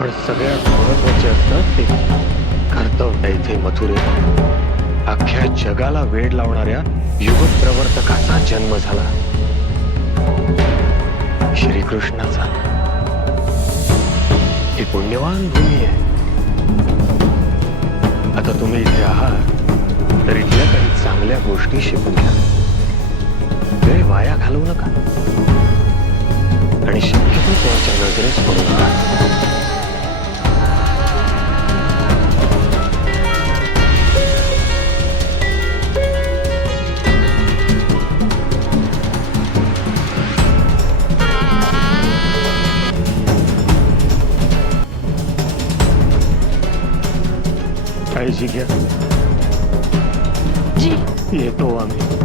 पण सगळ्यात महत्वाचे असतात ते कर्तव्य. इथे मथुरेत अख्ख्या जगाला वेड लावणाऱ्या युग प्रवर्तकाचा जन्म झाला, श्रीकृष्णाचा. ही पुण्यवान भूमी आहे. आता तुम्ही इथे आहात तर इथल्या काही चांगल्या गोष्टी शिकून घ्या. वेळ वाया घालवू नका आणि शक्यतो कोणाच्या नजरेस पडू नका. काळजी घ्या. जी. येतो आम्ही.